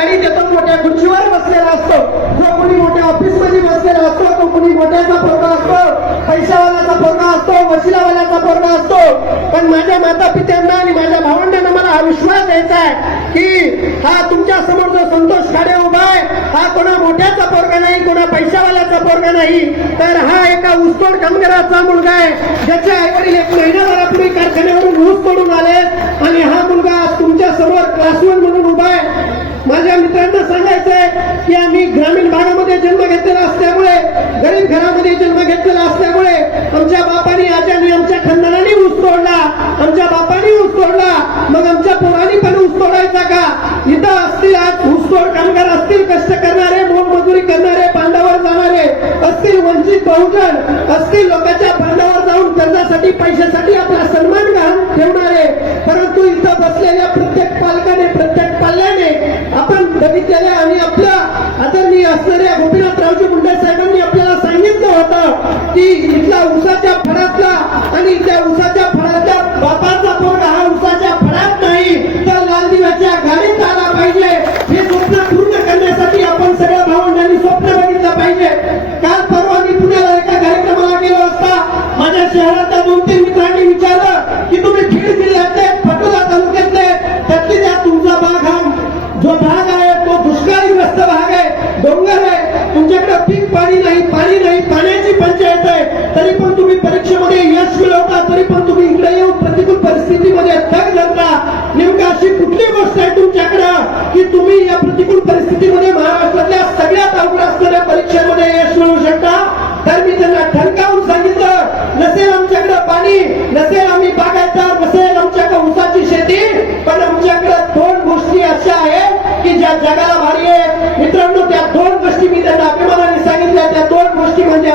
गाडी देतो मोठ्या खुर्चीवर बसलेला असतो. जो कोणी मोठ्या ऑफिसमध्ये बसलेला असतो तो कोणी मोठ्याचा पोरगा असतो पैशावाल्याचा पोरगा असतो वशिलावाल्याचा पोरगा असतो. पण माझ्या माता पित्यांना आणि माझ्या भावंडांना मला हा विश्वास द्यायचा आहे की हा तुमच्यासमोर जो संतोष खाडे उभा आहे हा कोणा मोठ्याचा पोरगा नाही कोणा पैशावाल्याचा पोरगा नाही. तर हा एका ऊसतोड कामगाराचा मुलगा आहे ज्याचे आई वडील एक महिनाभरापूर्वी कारखान्यावरून ऊस तोडून आले आणि हा मुलगा तुमच्यासमोर क्लास वन म्हणून उभा आहे माझ्या मित्रांना सांगायचंय की आम्ही ग्रामीण भागामध्ये जन्म घेतलेला असल्यामुळे गरीब घरामध्ये जन्म घेतलेला असल्यामुळे आमच्या बापाने आजाने आमच्या खानदानाने ऊस तोडला. आमच्या बापाने ऊस तोडला. मग आमच्या पोरांनी पण ऊस तोडायचा का? इथं असतील आज ऊसतोड कामगार असतील कष्ट करणारे मोलमजुरी करणारे पांडावर जाणारे असतील वंचित बहुजन असतील लोकांच्या पांडावर जाऊन कर्जासाठी पैशासाठी आपला सन्मान ठेवणारे. परंतु इथं बसलेल्या प्रत्येक आपण आणि आपल्या आदरणीय असणाऱ्या गोपीनाथराव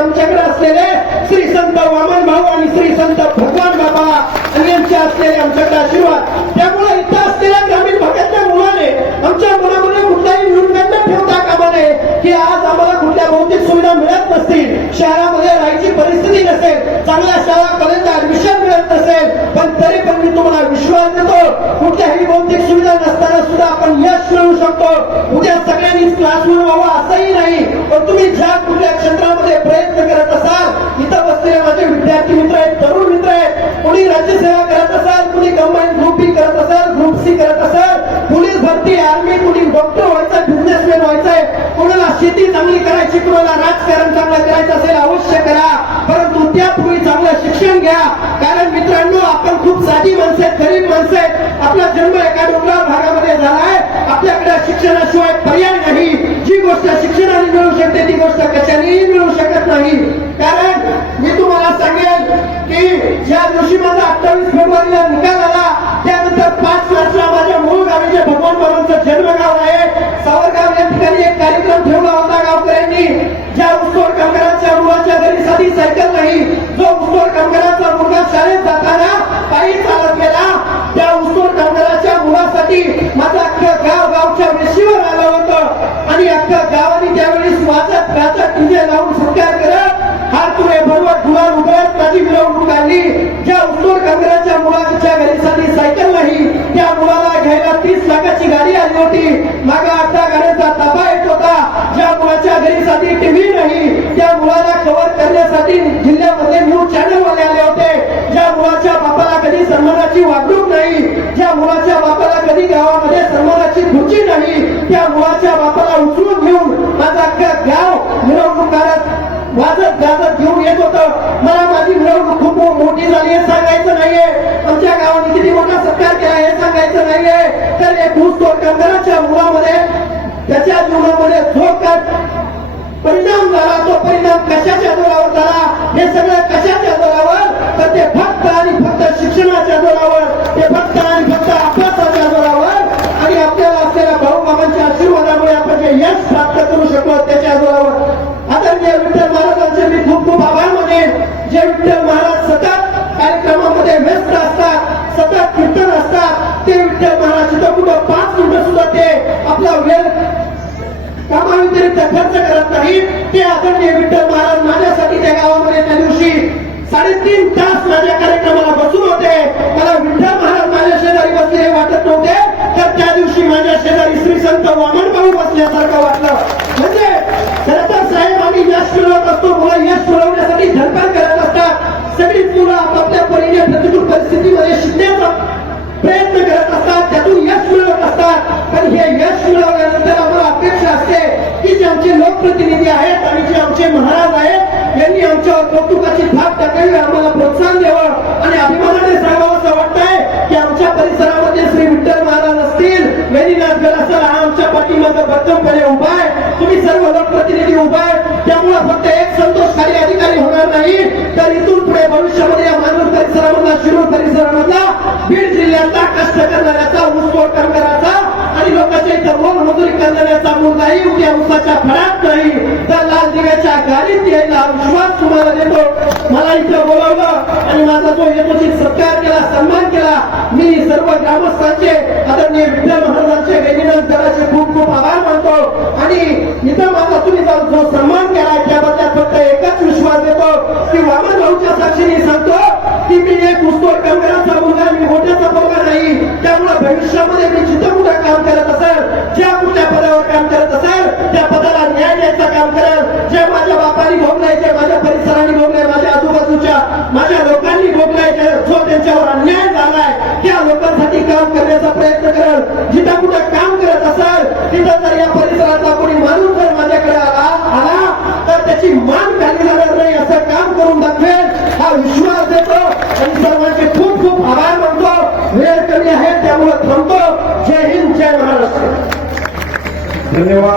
आमच्याकडे असलेले श्री संत वामन भाऊ आणि श्री संत भगवान बाबा यांचे असलेले आमच्याकडे आशीर्वाद. त्यामुळे इथं असलेल्या ग्रामीण भागातल्या मुलाने आमच्या मुलामुळे कुठलाही न्यूनगंड ठेवता कामा नये की आज आम्हाला कुठल्या भौतिक सुविधा मिळत नसतील शहरामध्ये राहायची परिस्थिती नसेल चांगल्या शाळा कॉलेजला ऍडमिशन मिळत नसेल पण तरी पण मी तुम्हाला विश्वास देतो कुठल्याही भौतिक सुविधा नसताना सुद्धा आपण यश मिळवू शकतो. उद्या सगळ्यांनीच क्लासवर व्हावं असंही नाही. ज्या कुठल्या क्षेत्रामध्ये प्रयत्न करत असाल इथं बसलेले माझे विद्यार्थी मित्र आहेत तरुण मित्र आहेत कोणी राज्यसेवा करत असाल कुणी कंबाईन ग्रुप बी करत असाल ग्रुप सी करत असाल पोलीस भरती आर्मी कुणी डॉक्टर व्हायचं बिझनेसमॅन व्हायचंय कोणाला शेती चांगली करायची कोणाला राजकारण चांगलं करायचं असेल अवश्य करा. परंतु त्यापूर्वी चांगलं शिक्षण घ्या. कारण मित्रांनो आपण खूप साधी माणसं आहेत गरीब माणसं आहेत. आपला जन्म एका डोंगरावर गोष्ट कशानेही मिळू शकत नाही. कारण मी तुम्हाला सांगेल की ज्या दिवशी माझा अठ्ठावीस फेब्रुवारीला निकाल आला. हार तुरे भरवत गुलाल उभरत माझी मिरवणूक काढली. ज्या उत्तर कामगाराच्या मुलाच्या घरीसाठी सायकल नाही त्या मुलाला घ्यायला तीस लाखाची गाडी आली होती. मागा अर्धा गाड्यांचा ताबा येत होता. ज्या मुलाच्या घरीसाठी टीव्ही नाही त्या मुलाला कव्हर करण्यासाठी जिल्ह्यामध्ये न्यूज चॅनल वाले आले होते. ज्या मुलाच्या बापाला कधी सन्मानाची वागणूक नाही ज्या मुलाच्या बापाला कधी गावामध्ये सन्मानाची खुर्ची नाही त्या मुलाच्या बापाला उचलून झाली हे सांगायचं नाहीये. आमच्या गावाने किती मोठा सत्कार केला हे सांगायचं नाहीये. तर एक ऊस तोड कामगाराच्या मुलामध्ये त्याच्या जीवनामध्ये जो काय परिणाम झाला तो परिणाम कशाच्या जोरावर झाला? हे सगळं कशाच्या जोरावर? तर ते फक्त आणि फक्त शिक्षणाच्या जोरावर. ते फक्त पैसा खर्च करत नाही. ते आदरणीय विठ्ठल महाराज माझ्यासाठी त्या गावामध्ये त्या दिवशी साडेतीन तास माझ्या कार्यक्रमाला बसून होते. मला विठ्ठल महाराज माझ्या शेजारी बसले वाटत नव्हते. तर त्या दिवशी माझ्या शेजारी श्री संत वामन भाऊ बसल्यासारखं वाटलं. म्हणजे तर साहेब आम्ही यश मिळवत असतो मला यश मिळवण्यासाठी धडपड करत असतात. सगळी मुलं आपापल्या परीने प्रतिकूल परिस्थितीमध्ये शिकण्याचा प्रयत्न करत असतात. त्यातून यश मिळवत असतात पण हे यश मिळवल्यानंतर आम्हाला अपेक्षा असते की जे आमचे लोकप्रतिनिधी आहेत आणि जे आमचे महाराज आहेत यांनी आमच्यावर कौतुकाची थाप टाकावी आम्हाला प्रोत्साहन द्यावं. आणि अभिमानाने सांगावं असं वाटतंय की आमच्या परिसरामध्ये श्री विठ्ठल महाराज असतील. वेणीनाथ गड असेल हा आमच्या पाठीमागं भक्कमपणे उभा आहे. तुम्ही सर्व लोकप्रतिनिधी उभा आहे. त्यामुळे फक्त एक संतोषकारी अधिकारी होणार नाही. तर इथून पुढे भविष्यामध्ये या मानव परिसरामधला शिरूर परिसरामधला बीड जिल्ह्याचा कष्ट करणाऱ्याचा ऊसतोड करणारा आणि लोकांच्या इथं रोज मजुरी करणाऱ्याचा त्या उद्या उसाच्या फळात नाही तर लाल दिव्याच्या गाडीत यायला विश्वास तुम्हाला देतो. मला इथं बोलावलं आणि माझा जो यथोचित सत्कार केला सन्मान केला मी सर्व ग्रामस्थांचे आदरणीय विठ्ठल महाराजांचे वेदिनाथ दराचे खूप खूप आभार मानतो. आणि इथं माझा तुम्ही जो सन्मान केला त्याबद्दल फक्त एकच विश्वास देतो की वामन भाऊच्या साक्षीने सांगतो की मी एक पुस्तक कामगाराचा मुलगा मी मोठ्याचा मुलगा नाही. त्यामुळे भविष्यामध्ये मी चित्र न्याय काम करेल जे माझ्या बापाने भोगलाय जे माझ्या परिसराने भोगलाय माझ्या आजूबाजूच्या माझ्या लोकांनी भोगलाय जो त्यांच्यावर अन्याय झालाय त्या लोकांसाठी काम करण्याचा प्रयत्न करेल. जिथं कुठं काम करत असाल तिथं जर या परिसराचा कोणी माणूस जर माझ्याकडे आला आला तर त्याची मान खाली जाणार नाही असं काम करून दाखवेल. हा विश्वास देतो. आणि सर्वांचे खूप खूप आभार मानतो. वेळ कमी आहे त्यामुळे थांबतो. जय हिंद जय महाराष्ट्र. धन्यवाद.